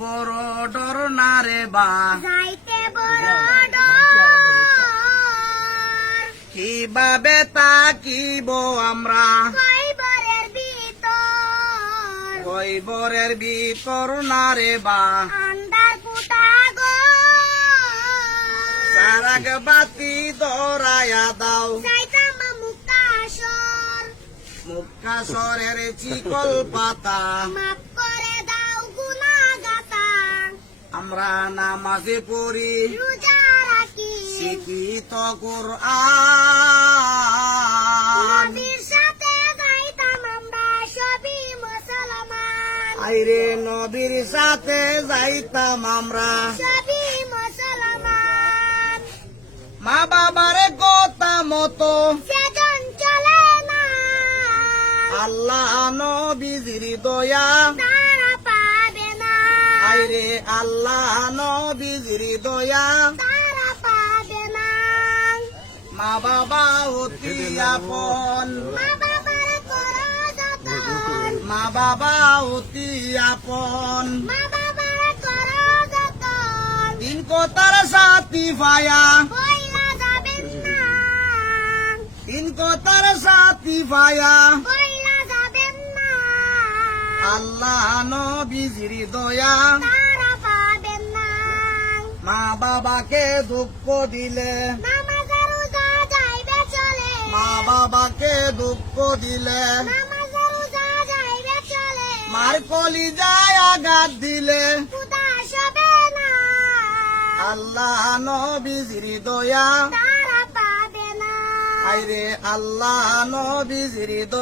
বড় ডর না রে বা যাইতে বড় ডর কিভাবে তাকিব আমরা কইবরের ভিতর না রে বা আন্দার পুতা গো সারাগ বাতি দরায়া দাও যাইতাম মুক্তাসর মুক্তাসরের চিকল পাতা মাফ করে দাও গুনাহগাতা আমরা নামাজে পড়ি রোজা রাখি শিক্ষিত কুরআন নবীর সাথে যাইতাম আমরা সবই মুসলমান আইরে নবীর সাথে যাইতাম আমরা সবই মুসলমান মা বাবার কথা মতো সেজন চলে না আল্লাহ নবীজির দয়া তারা পাবে না আইরে আল্লাহ নবীজির দয়া তারা পাবে না মা বাবা অতি আপন মা বাবার করো যতন মা বাবা অতি আপন মা বাবার করো যতন দিন কথার সাথী ভায়া বইলা যাবেন না দিন কথার সাথী ভায়া বইলা যাবেন না আল্লাহ নবীজির দয়া তারা পাবেন না মা বাবাকে দুঃখ দিলে নামাজ রোজা যাইবে চলে মা বাবাকে দুঃখ দিলে নামাজ রোজা যাইবে চলে মার কলিজায় আঘাত দিলে খুদা সবে না আল্লাহ নবীজির দয়া তারা পাবে না আইরে আল্লাহ নবীজির দয়া